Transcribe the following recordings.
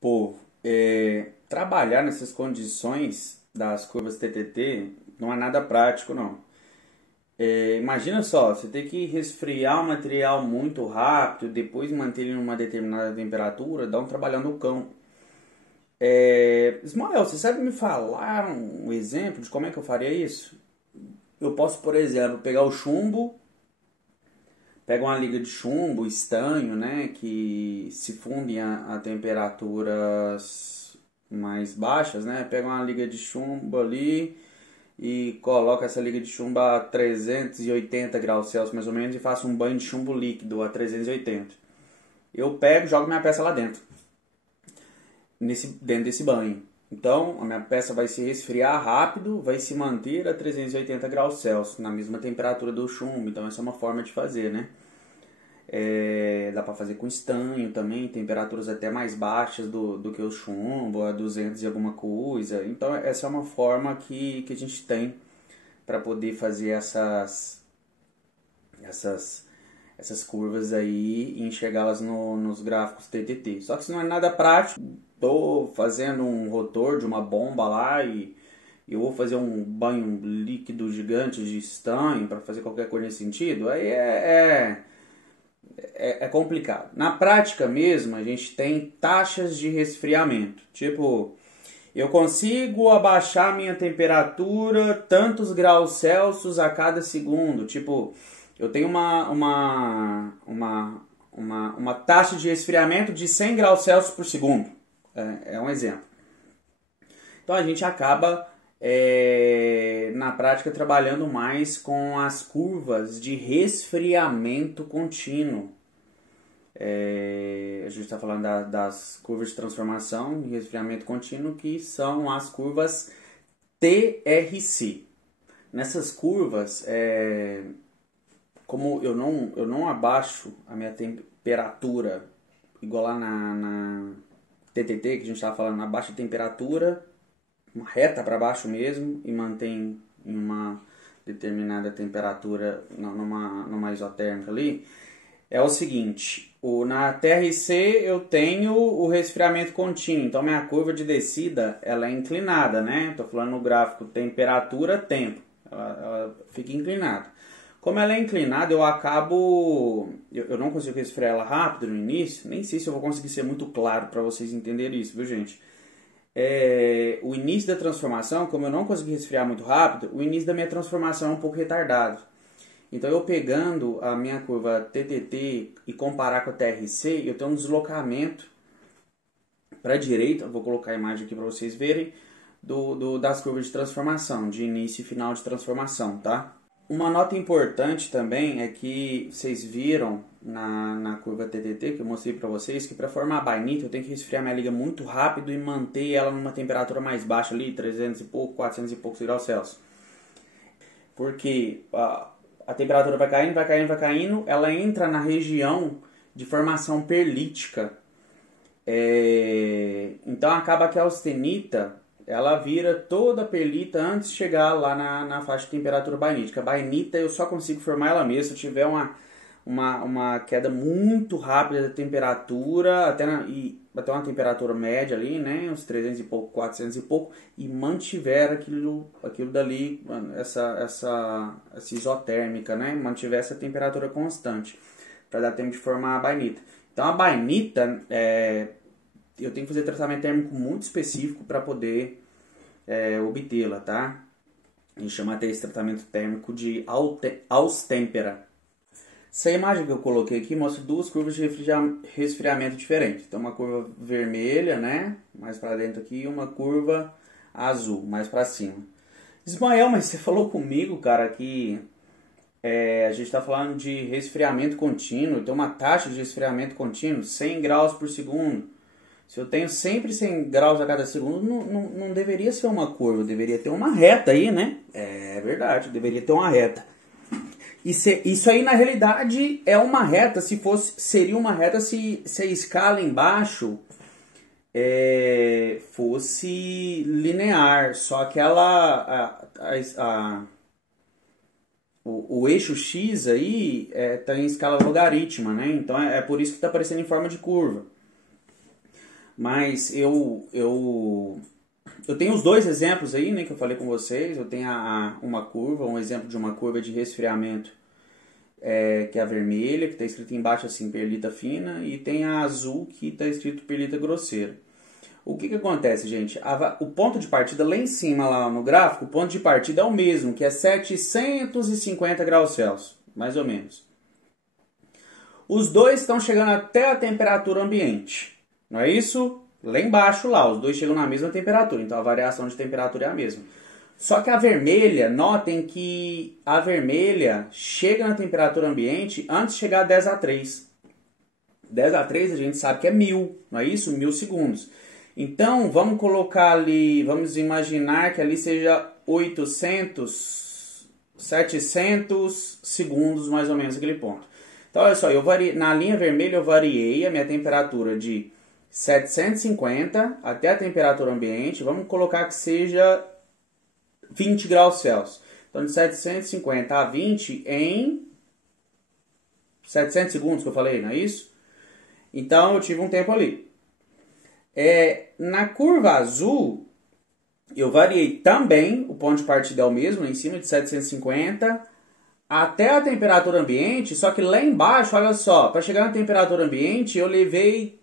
Povo, trabalhar nessas condições das curvas TTT não é nada prático, não. Imagina só, você tem que resfriar o material muito rápido, depois manter ele em uma determinada temperatura, dá um trabalhão do cão. Ismael, você sabe me falar um exemplo de como é que eu faria isso? Eu posso, por exemplo, pegar o chumbo, pego uma liga de chumbo, estanho, né, que se fundem a temperaturas mais baixas, né? Pega uma liga de chumbo ali e coloca essa liga de chumbo a 380 graus Celsius mais ou menos e faço um banho de chumbo líquido a 380. Eu pego e jogo minha peça lá dentro, dentro desse banho. Então, a minha peça vai se resfriar rápido, vai se manter a 380 graus Celsius, na mesma temperatura do chumbo. Então, essa é uma forma de fazer, né? Dá para fazer com estanho também, temperaturas até mais baixas do que o chumbo, a 200 e alguma coisa. Então, essa é uma forma que a gente tem para poder fazer essas, essas curvas aí e enxergá-las nos gráficos TTT. Só que isso não é nada prático. Estou fazendo um rotor de uma bomba lá e eu vou fazer um banho líquido gigante de estanho para fazer qualquer coisa nesse sentido. Aí é complicado. Na prática mesmo, a gente tem taxas de resfriamento. Tipo, eu consigo abaixar minha temperatura tantos graus Celsius a cada segundo. Tipo, eu tenho uma taxa de resfriamento de 100 graus Celsius por segundo. É um exemplo. Então a gente acaba, na prática, trabalhando mais com as curvas de resfriamento contínuo. A gente está falando das curvas de transformação e resfriamento contínuo, que são as curvas TRC. Nessas curvas, como eu não abaixo a minha temperatura, igual lá na TTT, que a gente estava falando, abaixa a temperatura, uma reta para baixo mesmo, e mantém em uma determinada temperatura, numa isotérmica ali, é o seguinte, na TRC eu tenho o resfriamento contínuo, então minha curva de descida ela é inclinada, né? Estou falando no gráfico temperatura, tempo, ela fica inclinada. Como ela é inclinada, eu acabo, eu não consigo resfriar ela rápido no início, nem sei se eu vou conseguir ser muito claro para vocês entenderem isso, viu gente? O início da transformação, como eu não consegui resfriar muito rápido, o início da minha transformação é um pouco retardado. Então, eu pegando a minha curva TTT e comparar com a TRC, eu tenho um deslocamento para a direita, vou colocar a imagem aqui para vocês verem, das curvas de transformação, de início e final de transformação, tá? Uma nota importante também é que vocês viram na curva TTT, que eu mostrei para vocês, que para formar a bainita eu tenho que resfriar minha liga muito rápido e manter ela numa temperatura mais baixa ali, 300 e pouco, 400 e poucos graus Celsius. Porque a temperatura vai caindo, vai caindo, vai caindo, ela entra na região de formação perlítica. Então acaba que a austenita ela vira toda a perlita antes de chegar lá na faixa de temperatura bainítica. A bainita eu só consigo formar ela mesma se eu tiver uma queda muito rápida da temperatura, até uma temperatura média ali, né, uns 300 e pouco, 400 e pouco, e mantiver aquilo dali, essa isotérmica, né, mantiver essa temperatura constante, para dar tempo de formar a bainita. Então a bainita, eu tenho que fazer tratamento térmico muito específico para poder obtê-la, tá? A gente chama até esse tratamento térmico de austempera. Essa imagem que eu coloquei aqui mostra duas curvas de resfriamento diferentes. Então, uma curva vermelha, né, mais para dentro aqui, e uma curva azul, mais para cima. Ismael, mas você falou comigo, cara, que a gente está falando de resfriamento contínuo, tem uma taxa de resfriamento contínuo, 100 graus por segundo. Se eu tenho sempre 100 graus a cada segundo, não deveria ser uma curva, deveria ter uma reta aí, né? É verdade, deveria ter uma reta. Isso aí, na realidade, é uma reta. Seria uma reta se a escala embaixo fosse linear. Só que o eixo X aí está em escala logarítmica, né? Então é por isso que está aparecendo em forma de curva. Mas eu tenho os dois exemplos aí, né, que eu falei com vocês. Eu tenho uma curva, um exemplo de uma curva de resfriamento, que é a vermelha, que está escrito embaixo assim, perlita fina, e tem a azul, que está escrito perlita grosseira. O que acontece, gente? O ponto de partida lá em cima, lá no gráfico, o ponto de partida é o mesmo, que é 750 graus Celsius, mais ou menos. Os dois estão chegando até a temperatura ambiente, não é isso? Lá embaixo, lá, os dois chegam na mesma temperatura, então a variação de temperatura é a mesma. Só que a vermelha, notem que a vermelha chega na temperatura ambiente antes de chegar a 10 a 3. 10 a 3 a gente sabe que é 1000, não é isso? 1000 segundos. Então, vamos colocar ali, vamos imaginar que ali seja 800, 700 segundos, mais ou menos, aquele ponto. Então, olha só, na linha vermelha eu variei a minha temperatura de 750 até a temperatura ambiente. Vamos colocar que seja 20 graus Celsius. Então, de 750 a 20 em 700 segundos, que eu falei, não é isso? Então, eu tive um tempo ali. Na curva azul, eu variei também, o ponto de partida é o mesmo, em cima de 750, até a temperatura ambiente, só que lá embaixo, olha só, para chegar na temperatura ambiente, eu levei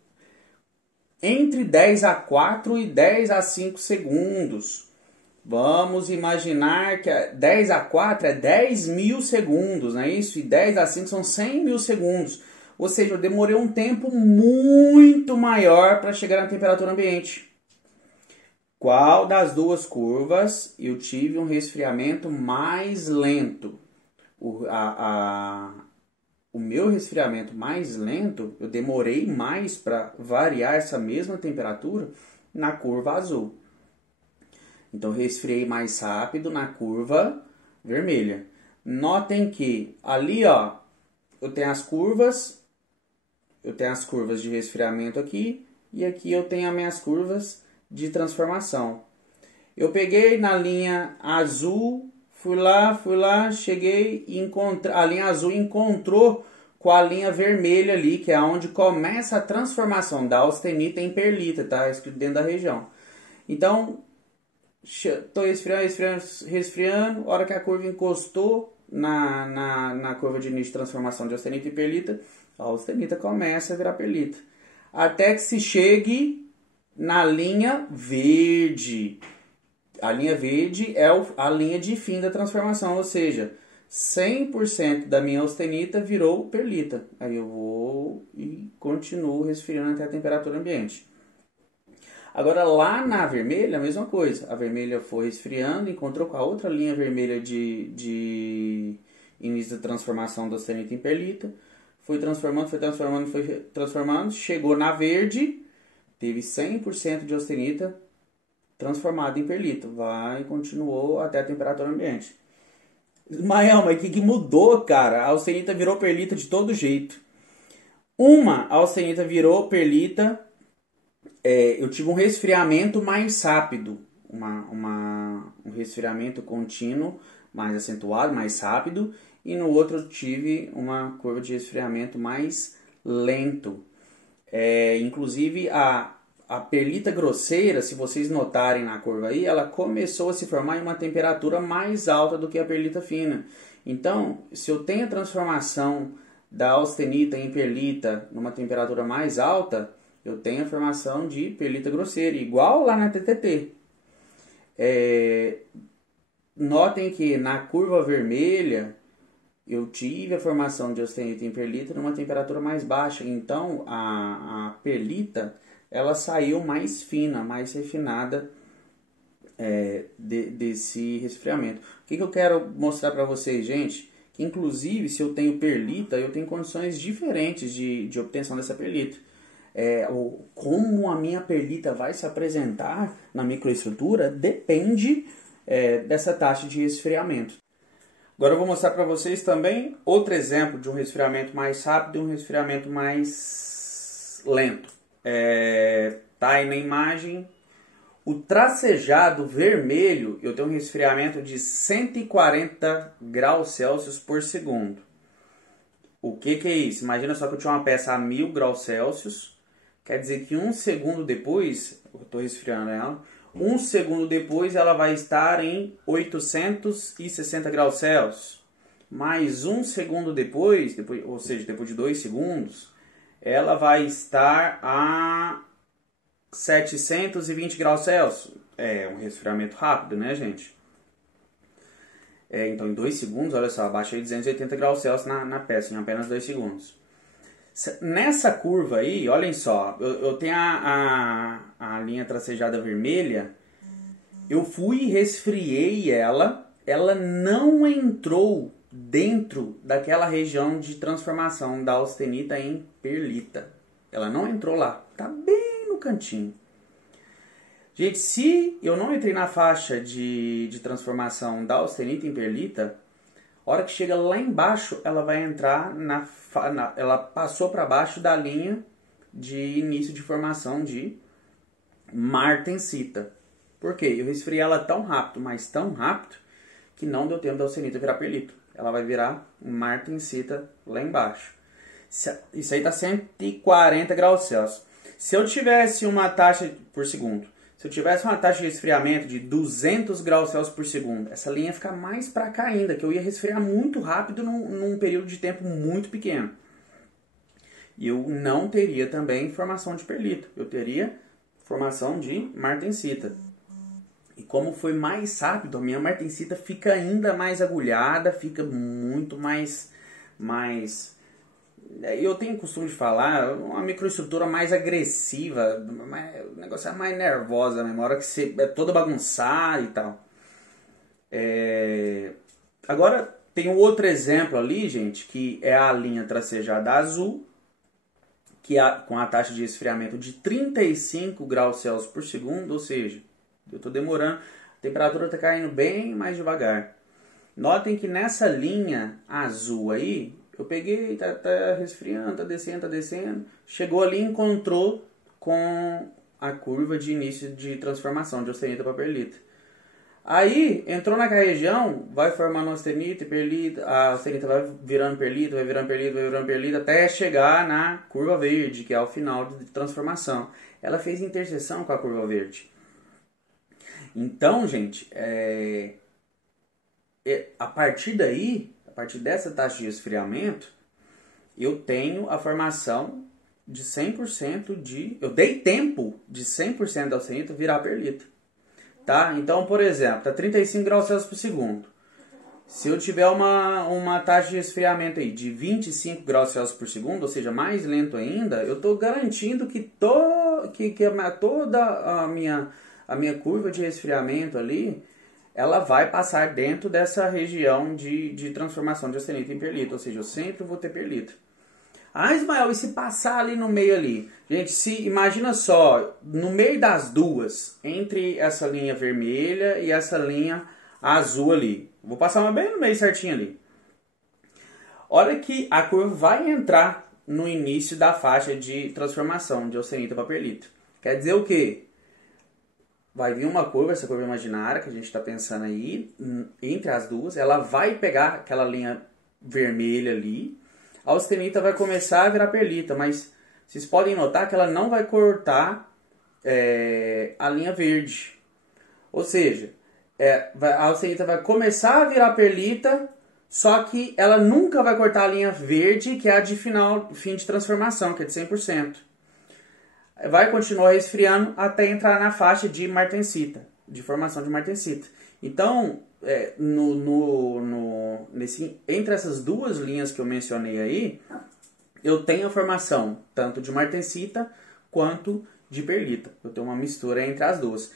entre 10 a 4 e 10 a 5 segundos. Vamos imaginar que 10 a 4 é 10 mil segundos, não é isso? E 10 a 5 são 100 mil segundos. Ou seja, eu demorei um tempo muito maior para chegar na temperatura ambiente. Qual das duas curvas eu tive um resfriamento mais lento? O meu resfriamento mais lento, eu demorei mais para variar essa mesma temperatura na curva azul. Então, eu resfriei mais rápido na curva vermelha. Notem que ali, ó, eu tenho as curvas de resfriamento aqui, e aqui eu tenho as minhas curvas de transformação. Eu peguei na linha azul, fui lá, cheguei e a linha azul encontrou com a linha vermelha ali, que é onde começa a transformação da austenita em perlita, tá? Escrito dentro da região. Então, estou resfriando, a hora que a curva encostou na curva de início de transformação de austenita em perlita, a austenita começa a virar perlita. Até que se chegue na linha verde. A linha verde é a linha de fim da transformação, ou seja, 100% da minha austenita virou perlita. Aí eu vou e continuo resfriando até a temperatura ambiente. Agora lá na vermelha, a mesma coisa. A vermelha foi resfriando, encontrou com a outra linha vermelha de início da transformação da austenita em perlita. Foi transformando, chegou na verde, teve 100% de austenita transformada em perlita. Vai e continuou até a temperatura ambiente. Ismael, mas o que mudou, cara? A austenita virou perlita de todo jeito. A austenita virou perlita, eu tive um resfriamento mais rápido. Um resfriamento contínuo, mais acentuado, mais rápido. E no outro eu tive uma curva de resfriamento mais lento. Inclusive a perlita grosseira, se vocês notarem na curva aí, ela começou a se formar em uma temperatura mais alta do que a perlita fina. Então, se eu tenho a transformação da austenita em perlita numa temperatura mais alta, eu tenho a formação de perlita grosseira, igual lá na TTT. Notem que na curva vermelha eu tive a formação de austenita em perlita numa temperatura mais baixa. Então a perlita ela saiu mais fina, mais refinada desse resfriamento. O que eu quero mostrar para vocês, gente? Que inclusive se eu tenho perlita, eu tenho condições diferentes de obtenção dessa perlita. Como a minha perlita vai se apresentar na microestrutura depende dessa taxa de resfriamento. Agora eu vou mostrar para vocês também outro exemplo de um resfriamento mais rápido e um resfriamento mais lento. Tá aí na imagem. O tracejado vermelho, eu tenho um resfriamento de 140 graus Celsius por segundo. O que é isso? Imagina só que eu tinha uma peça a 1000 graus Celsius Quer dizer que 1 segundo depois, eu estou resfriando ela, 1 segundo depois ela vai estar em 860 graus Celsius. Mais 1 segundo depois, ou seja, depois de 2 segundos, ela vai estar a 720 graus Celsius. É um resfriamento rápido, né, gente? Então, em 2 segundos, olha só, abaixei 280 graus Celsius na peça, em apenas 2 segundos. Nessa curva aí, olhem só, eu tenho a linha tracejada vermelha, eu fui e resfriei ela não entrou dentro daquela região de transformação da austenita em perlita. Ela não entrou lá, tá bem no cantinho. Gente, se eu não entrei na faixa de transformação da austenita em perlita, a hora que chega lá embaixo, ela vai entrar ela passou para baixo da linha de início de formação de martensita. Por quê? Eu resfriei ela tão rápido, mas tão rápido, que não deu tempo da austenita virar perlita. Ela vai virar martensita lá embaixo. Isso aí tá 140 graus Celsius. Se eu tivesse uma taxa por segundo, se eu tivesse uma taxa de resfriamento de 200 graus Celsius por segundo, essa linha ia ficar mais para cá ainda, que eu ia resfriar muito rápido num período de tempo muito pequeno. E eu não teria também formação de perlita, eu teria formação de martensita. E como foi mais rápido, a minha martensita fica ainda mais agulhada, fica muito mais... Eu tenho o costume de falar, uma microestrutura mais agressiva, o negócio é mais nervosa mesmo, a hora que você é toda bagunçada e tal. Agora, tem um outro exemplo ali, gente, que é a linha tracejada azul, que com a taxa de resfriamento de 35 graus Celsius por segundo, ou seja, eu estou demorando, a temperatura está caindo bem mais devagar. Notem que nessa linha azul aí, eu peguei, tá resfriando, tá descendo, chegou ali e encontrou com a curva de início de transformação de austenita para perlita. Aí, entrou naquela região, vai formando austenita e perlita, a austenita vai virando perlita, vai virando perlita, vai virando perlita, até chegar na curva verde, que é o final de transformação. Ela fez interseção com a curva verde. Então, gente, a partir daí, a partir dessa taxa de resfriamento, eu tenho a formação de 100% de... Eu dei tempo de 100% da austenita virar perlita. Tá? Então, por exemplo, tá 35 graus Celsius por segundo. Se eu tiver uma taxa de resfriamento aí de 25 graus Celsius por segundo, ou seja, mais lento ainda, eu estou garantindo que toda a minha curva de resfriamento ali, ela vai passar dentro dessa região de transformação de austenita em perlita, ou seja, eu sempre vou ter perlita. Ah, Ismael, e se passar ali no meio ali? Gente, imagina só, no meio das duas, entre essa linha vermelha e essa linha azul ali. Vou passar bem no meio certinho ali. Olha que a curva vai entrar no início da faixa de transformação de austenita para perlita. Quer dizer o quê? Vai vir uma curva, essa curva imaginária que a gente está pensando aí, entre as duas. Ela vai pegar aquela linha vermelha ali. A austenita vai começar a virar perlita, mas vocês podem notar que ela não vai cortar a linha verde. Ou seja, a austenita vai começar a virar perlita, só que ela nunca vai cortar a linha verde, que é a de fim de transformação, que é de 100%. Vai continuar resfriando até entrar na faixa de martensita, de formação de martensita. Então, entre essas duas linhas que eu mencionei aí, eu tenho a formação tanto de martensita quanto de perlita. Eu tenho uma mistura entre as duas.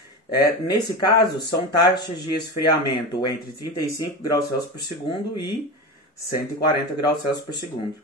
Nesse caso, são taxas de esfriamento entre 35 graus Celsius por segundo e 140 graus Celsius por segundo.